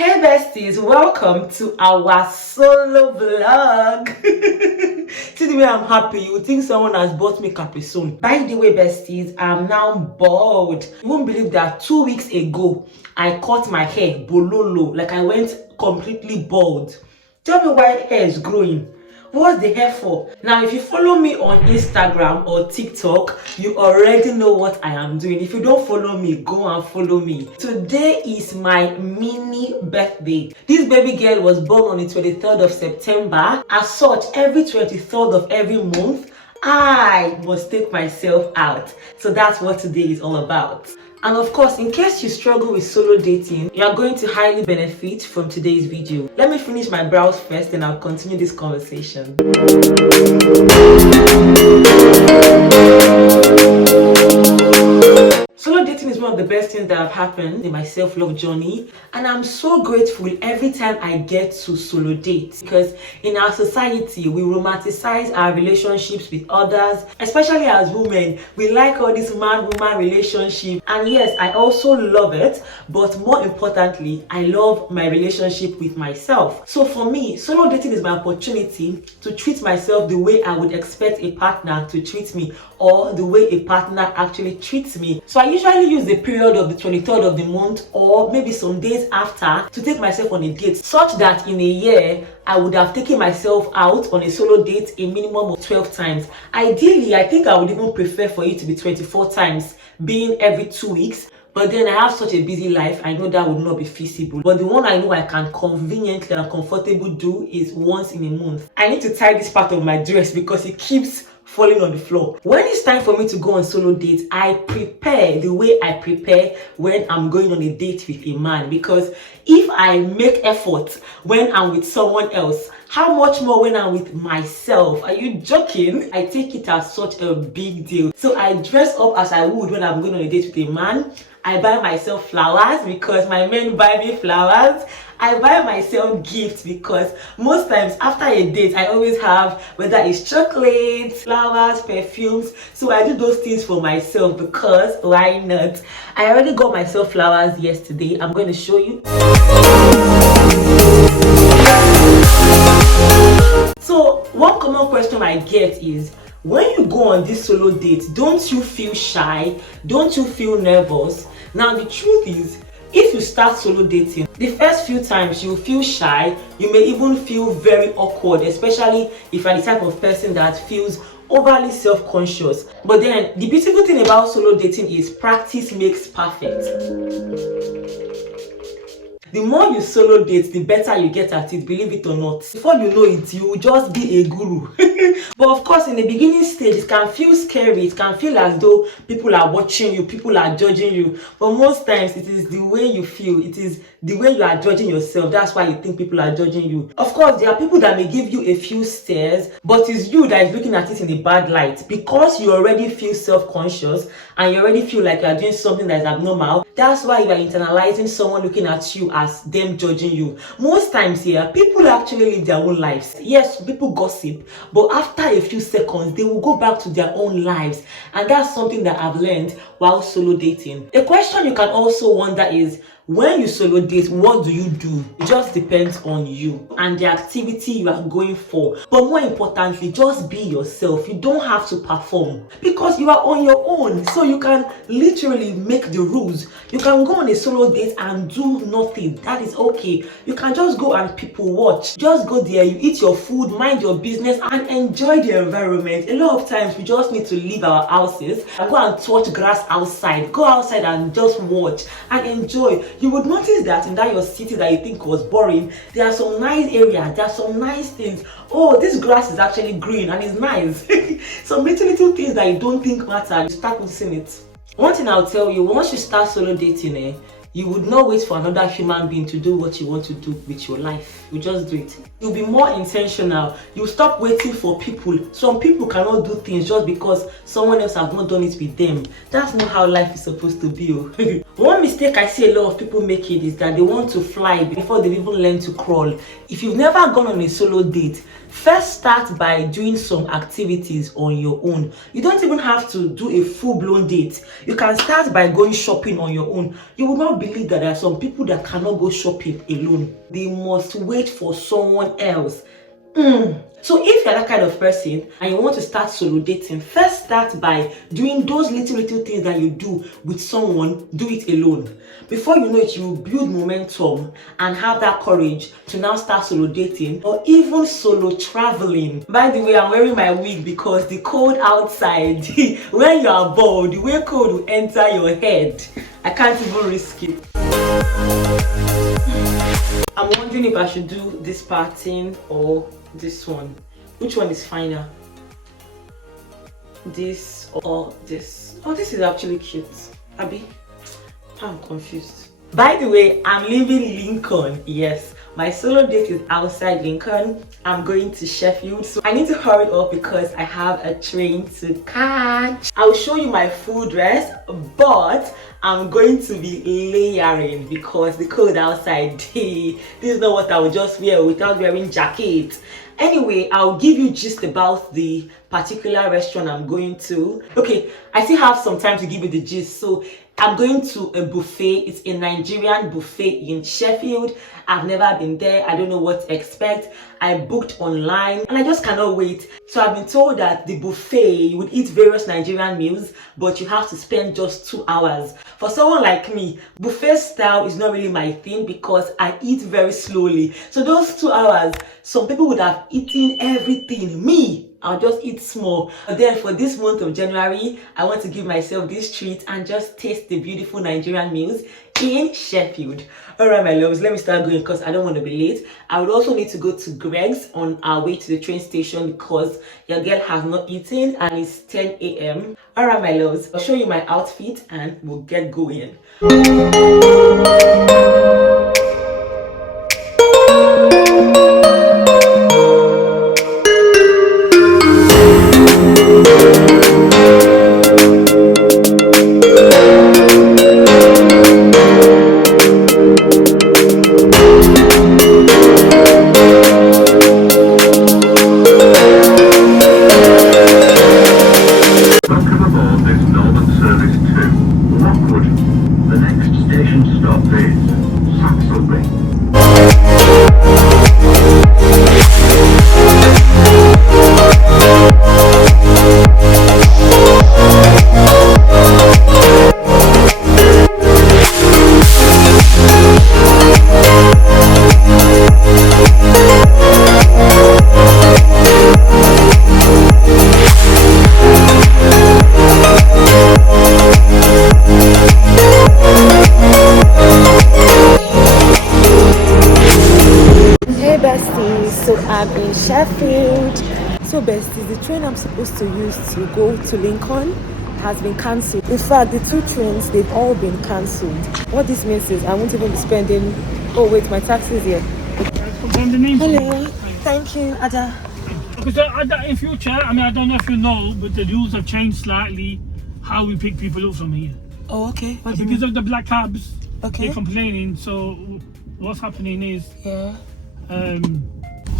Hey besties, welcome to our solo vlog. See the way I'm happy, you would think someone has bought me Capri Sun. By the way besties, I'm now bald. You won't believe that 2 weeks ago, I cut my hair bololo, like I went completely bald. Tell me why hair is growing. What's the hair for? Now, if you follow me on Instagram or TikTok, you already know what I am doing. If you don't follow me, go and follow me. Today is my mini birthday. This baby girl was born on the 23rd of September. As such, every 23rd of every month, I must take myself out. So that's what today is all about. And of course, in case you struggle with solo dating, you are going to highly benefit from today's video. Let me finish my brows first, and I'll continue this conversation. Solo dating is one of the best things that have happened in my self-love journey, and I'm so grateful every time I get to solo date, because in our society we romanticize our relationships with others, especially as women. We like all this man-woman relationship, and yes, I also love it, but more importantly, I love my relationship with myself. So for me, solo dating is my opportunity to treat myself the way I would expect a partner to treat me, or the way a partner actually treats me. So I usually use the period of the 23rd of the month, or maybe some days after, to take myself on a date, such that in a year I would have taken myself out on a solo date a minimum of 12 times. Ideally, I think I would even prefer for it to be 24 times, being every 2 weeks. But then I have such a busy life, I know that would not be feasible. But the one I know I can conveniently and comfortably do is once in a month. I need to tie this part of my dress because it keeps falling on the floor. When it's time for me to go on solo dates, I prepare the way I prepare when I'm going on a date with a man, because if I make effort when I'm with someone else, how much more when I'm with myself? Are you joking? I take it as such a big deal. So I dress up as I would when I'm going on a date with a man. I buy myself flowers because my men buy me flowers. I buy myself gifts because most times after a date, I always have, whether it's chocolates, flowers, perfumes. So I do those things for myself because why not? I already got myself flowers yesterday. I'm going to show you. So one common question I get is, when you go on this solo date, don't you feel shy? Don't you feel nervous? Now the truth is, if you start solo dating, the first few times you feel shy, you may even feel very awkward, especially if you're the type of person that feels overly self-conscious. But then the beautiful thing about solo dating is practice makes perfect. The more you solo date, the better you get at it, believe it or not. Before you know it, you will just be a guru. But of course, in the beginning stage, it can feel scary. It can feel as though people are watching you, people are judging you. But most times, it is the way you feel. It is the way you are judging yourself. That's why you think people are judging you. Of course, there are people that may give you a few stares, but it's you that is looking at it in a bad light. Because you already feel self-conscious and you already feel like you are doing something that is abnormal, that's why you are internalizing someone looking at you as them judging you. Most times here, people actually live their own lives. Yes, people gossip, but after a few seconds, they will go back to their own lives. And that's something that I've learned while solo dating. A question you can also wonder is, when you solo date, what do you do? It just depends on you and the activity you are going for. But more importantly, just be yourself. You don't have to perform because you are on your own. So you can literally make the rules. You can go on a solo date and do nothing. That is okay. You can just go and people watch. Just go there, you eat your food, mind your business, and enjoy the environment. A lot of times we just need to leave our houses and go and touch grass outside. Go outside and just watch and enjoy. You would notice that in that your city that you think was boring, there are some nice areas, there are some nice things. Oh, this grass is actually green and it's nice. Some little things that you don't think matter, you start noticing it. One thing I'll tell you, once you start solo dating, you would not wait for another human being to do what you want to do with your life. You just do it. You'll be more intentional. You stop waiting for people. Some people cannot do things just because someone else has not done it with them. That's not how life is supposed to be. One mistake I see a lot of people making is that they want to fly before they even learn to crawl. If you've never gone on a solo date, first start by doing some activities on your own. You don't even have to do a full-blown date. You can start by going shopping on your own. You will not believe that there are some people that cannot go shopping alone. They must wait for someone else. So if you're that kind of person and you want to start solo dating, first start by doing those little things that you do with someone. Do it alone. Before you know it, you will build momentum and have that courage to now start solo dating or even solo traveling. By the way, I'm wearing my wig because the cold outside, when you are bored, the way cold will enter your head. I can't even risk it. I'm wondering if I should do this pattern or this one. Which one is finer? This or this? Oh, this is actually cute. Abby, I'm confused. By the way, I'm leaving Lincoln. Yes, my solo date is outside Lincoln. I'm going to Sheffield, so I need to hurry up because I have a train to catch. I'll show you my full dress, but I'm going to be layering because the cold outside. This is not what I would just wear without wearing jacket. Anyway, I'll give you gist about the particular restaurant I'm going to. Okay, I still have some time to give you the gist. So I'm going to a buffet. It's a Nigerian buffet in Sheffield. I've never been there. I don't know what to expect. I booked online and I just cannot wait. So I've been told that the buffet, you would eat various Nigerian meals, but you have to spend just 2 hours. For someone like me, buffet style is not really my thing because I eat very slowly. So those 2 hours, some people would have eaten everything. Me, I'll just eat small. But then for this month of January, I want to give myself this treat and just taste the beautiful Nigerian meals in Sheffield. Alright my loves, let me start going because I don't want to be late. I would also need to go to Greg's on our way to the train station because your girl has not eaten and it's 10 a.m. Alright my loves, I'll show you my outfit and we'll get going. So I'm in Sheffield. So besties, the train I'm supposed to use to go to Lincoln has been cancelled. In fact, the 2 trains, they've all been cancelled. What this means is I won't even be spending... Oh wait, my taxi is here. Hello, thank you, Ada. Because in future, I mean, I don't know if you know, but the rules have changed slightly how we pick people up from here. Oh, okay. What do you because mean? of the black cabs, Okay. they're complaining. So what's happening is... Yeah.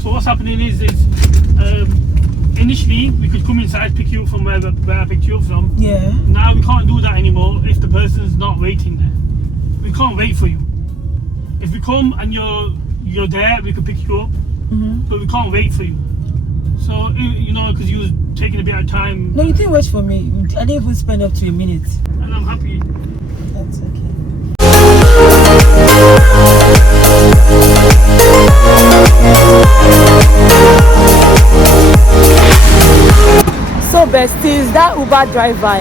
So what's happening is initially we could come inside, pick you up from where I picked you up from. Yeah. Now we can't do that anymore if the person's not waiting there. We can't wait for you. If we come and you're there, we can pick you up, but we can't wait for you. So you know, because you was taking a bit of time. No, you didn't wait for me. I didn't even spend up to a minute. And I'm happy. That's okay. So besties, that Uber driver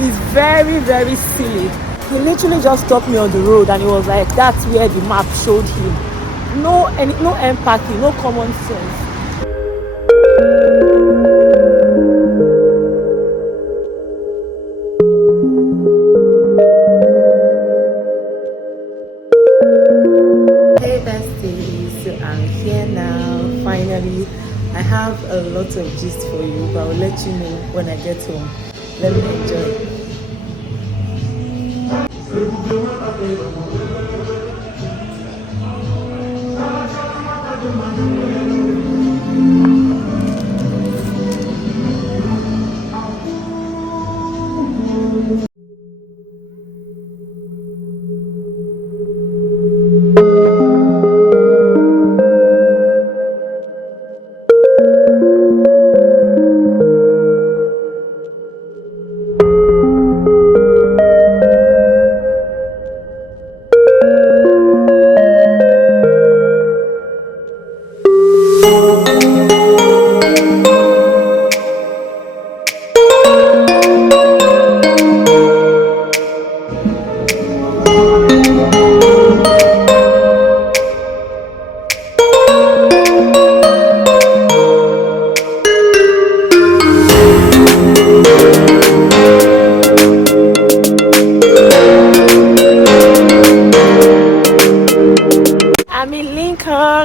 is very silly. He literally just stopped me on the road and he was like, that's where the map showed him. No empathy, no common sense. Hey besties, so I'm here now, finally. I have a lot of gist for you, but I'll let you know when I get home. Let me enjoy.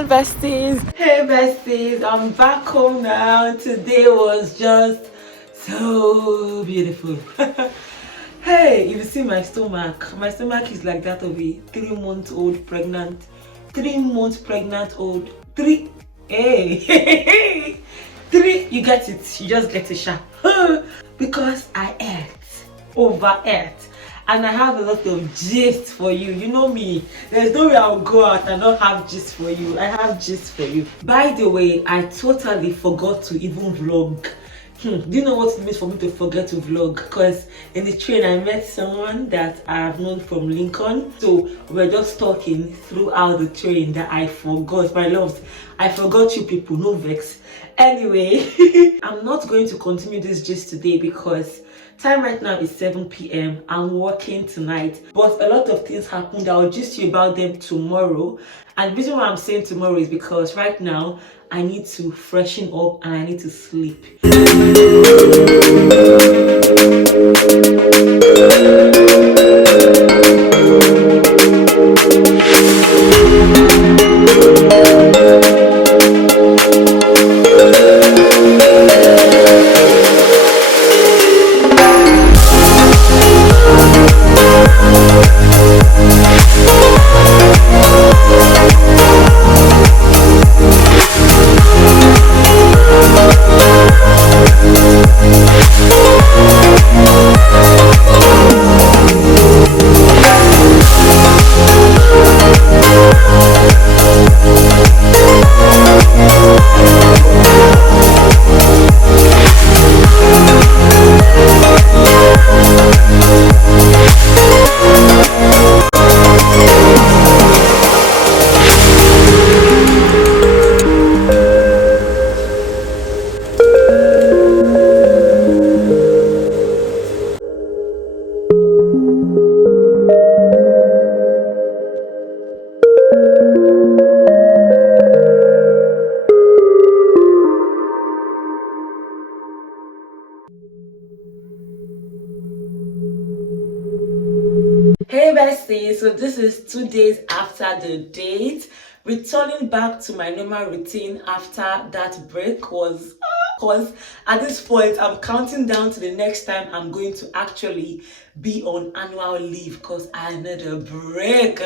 Besties. Hey besties, I'm back home now. Today was just so beautiful. Hey, if you see my stomach is like that of a 3-month-old pregnant. 3 months pregnant old. 3. Hey. 3, you get it. You just get it sharp. Because I ate. And I have a lot of gist for you. You know me. There's no way I'll go out and not have gist for you. I have gist for you. By the way, I totally forgot to even vlog. Do you know what it means for me to forget to vlog? Because in the train I met someone that I have known from Lincoln. So we're just talking throughout the train that I forgot. My loves, I forgot you people, no vex. Anyway, I'm not going to continue this gist today because time right now is 7 p.m. I'm working tonight, but a lot of things happened. I'll gist you about them tomorrow. And the reason why I'm saying tomorrow is because right now I need to freshen up and I need to sleep. Hey besties, so this is 2 days after the date. Returning back to my normal routine after that break was because at this point I'm counting down to the next time I'm going to actually be on annual leave because I need a break.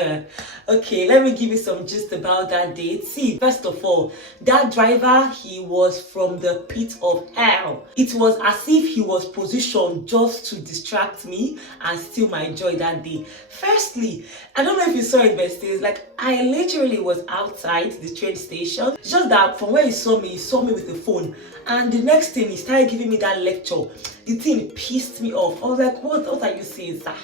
Okay, let me give you some gist about that date. See, first of all, that driver, he was from the pit of hell. It was as if he was positioned just to distract me and steal my joy that day. Firstly, I don't know if you saw it, besties, like I literally was outside the train station. It's just that from where he saw me with the phone, and the next thing he started giving me that lecture. The thing pissed me off. I was like, what are you saying, sir?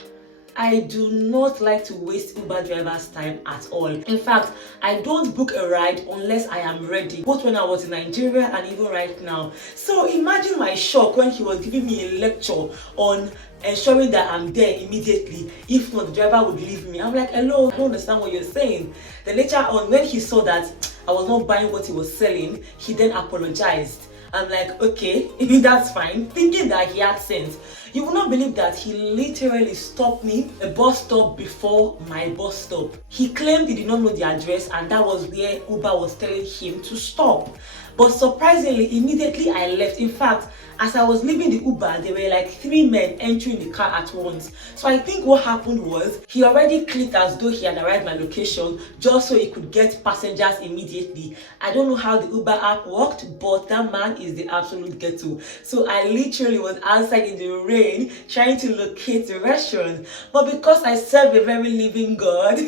I do not like to waste Uber drivers' time at all. In fact, I don't book a ride unless I am ready, both when I was in Nigeria and even right now. So imagine my shock when he was giving me a lecture on ensuring that I'm there immediately. If not, the driver would leave me. I'm like, hello, I don't understand what you're saying. Then later on, when he saw that I was not buying what he was selling, he then apologized. I'm like, okay, that's fine, thinking that he had sense. You will not believe that he literally stopped me a bus stop before my bus stop. He claimed he did not know the address and that was where Uber was telling him to stop. But surprisingly, immediately I left. In fact, as I was leaving the Uber, there were like 3 men entering the car at once. So I think what happened was he already clicked as though he had arrived at my location just so he could get passengers immediately. I don't know how the Uber app worked, but that man is the absolute ghetto. So I literally was outside in the rain trying to locate the restaurant. But because I serve a very living God,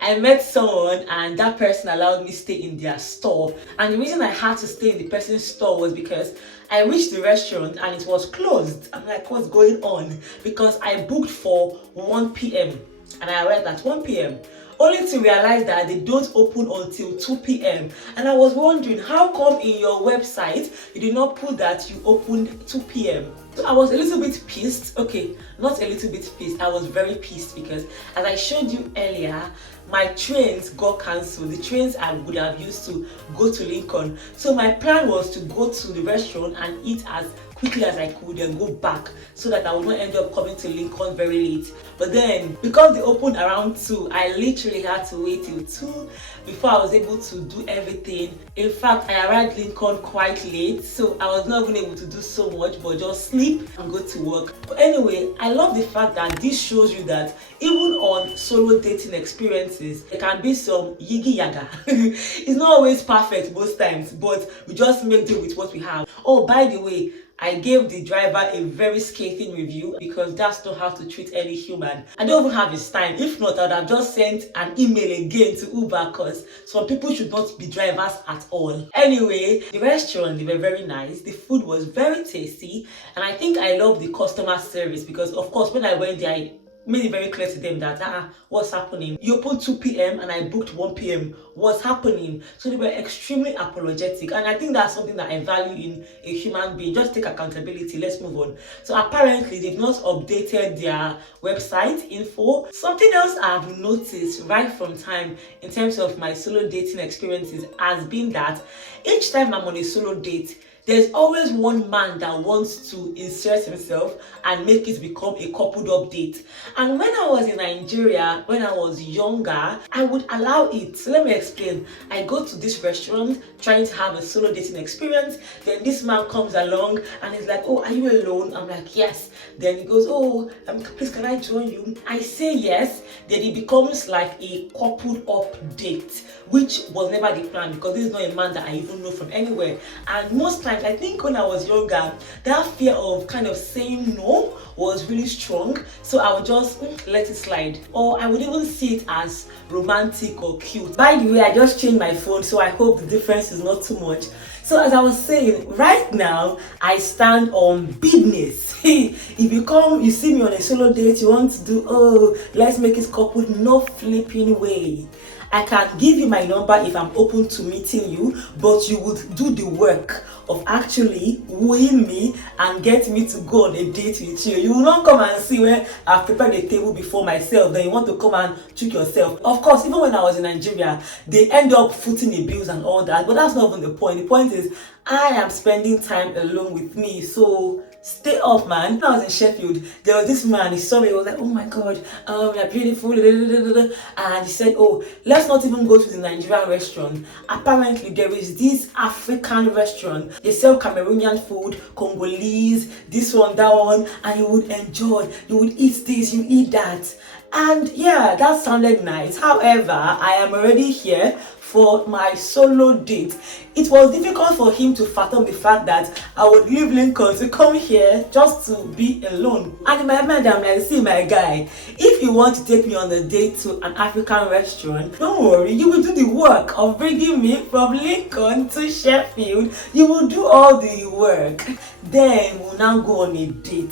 I met someone and that person allowed me to stay in their store. And the reason I had to stay in the person's store was because I reached the restaurant and it was closed. I'm like, what's going on? Because I booked for 1 p.m. and I arrived at 1 p.m. only to realize that they don't open until 2 p.m. And I was wondering, how come in your website you did not put that you opened 2 p.m.? So I was a little bit pissed. Okay, not a little bit pissed. I was very pissed because, as I showed you earlier, my trains got cancelled. The trains I would have used to go to Lincoln. So my plan was to go to the restaurant and eat as quickly as I could and go back so that I would not end up coming to Lincoln very late. But then, because they opened around 2, I literally had to wait till 2 before I was able to do everything. In fact, I arrived Lincoln quite late, so I was not even able to do so much but just sleep and go to work. But anyway, I love the fact that this shows you that even on solo dating experiences, there can be some yigi yaga. It's not always perfect most times, but we just make do with what we have. Oh, by the way, I gave the driver a very scathing review because that's not how to treat any human. I don't even have his time. If not, I would have just sent an email again to Uber because some people should not be drivers at all. Anyway, the restaurant, they were very nice. The food was very tasty. And I think I love the customer service because, of course, when I went there, I made it very clear to them that what's happening? You opened 2 p.m. and I booked 1 p.m. What's happening? So they were extremely apologetic, and I think that's something that I value in a human being. Just take accountability. Let's move on. So apparently they've not updated their website info. Something else I've noticed right from time in terms of my solo dating experiences has been that each time I'm on a solo date, there's always one man that wants to insert himself and make it become a coupled update. And when I was in Nigeria, when I was younger, I would allow it. So let me explain. I go to this restaurant trying to have a solo dating experience. Then this man comes along and he's like, oh, are you alone? I'm like, yes. Then he goes, oh, please can I join you? I say yes. Then it becomes like a coupled up date, which was never the plan because this is not a man that I even know from anywhere. And most times, I think when I was younger, that fear of kind of saying no was really strong. So I would just let it slide. Or I would even see it as romantic or cute. By the way, I just changed my phone, so I hope the difference is not too much. So as I was saying, right now, I stand on business. If you see me on a solo date, you want to do, oh, let's make it coupled, no flipping way. I can give you my number if I'm open to meeting you, but you would do the work of actually wooing me and get me to go on a date with you. You will not come and see where I've prepared a table before myself, then you want to come and trick yourself. Of course, even when I was in Nigeria, they end up footing the bills and all that, but that's not even the point. The point is, I am spending time alone with me, so stay off, man. When I was in Sheffield, there was this man, he saw me, he was like, oh my god, you're beautiful, and he said, oh, let's not even go to the Nigerian restaurant. Apparently, there is this African restaurant. They sell Cameroonian food, Congolese, this one, that one, and you would enjoy. You would eat this, you eat that. And yeah, that sounded nice. However, I am already here for my solo date. It was difficult for him to fathom the fact that I would leave Lincoln to come here just to be alone. And in my mind, I'm like, see my guy, if you want to take me on a date to an African restaurant, don't worry, you will do the work of bringing me from Lincoln to Sheffield. You will do all the work. Then we'll now go on a date.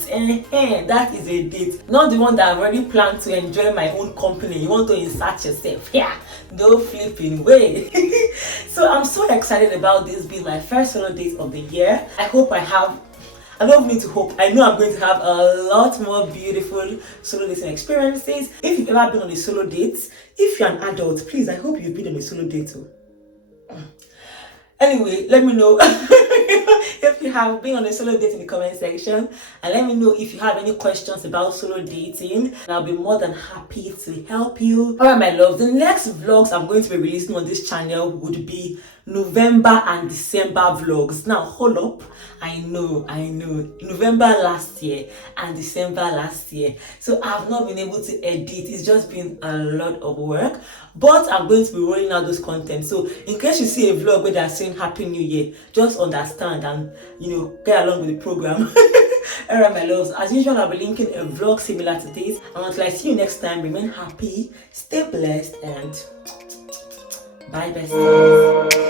That is a date. Not the one that I've already planned to enjoy my own company. You want to insert yourself. Yeah, no flipping way. So I'm so excited about this being my first solo date of the year. I don't need to hope. I know I'm going to have a lot more beautiful solo dating experiences. If you've ever been on a solo date, if you're an adult, please, I hope you've been on a solo date too. Anyway, let me know if you have been on a solo date in the comment section, and let me know if you have any questions about solo dating, and I'll be more than happy to help you. Alright, my love, the next vlogs I'm going to be releasing on this channel would be November and December vlogs. Now hold up, I know November last year and December last year, so I've not been able to edit. It's just been a lot of work, but I'm going to be rolling out those content. So in case you see a vlog where they're saying Happy New Year, just understand and get along with the program. Alright, my loves, as usual, I'll be linking a vlog similar to this, and until I see you next time, remain happy, stay blessed, and bye, besties.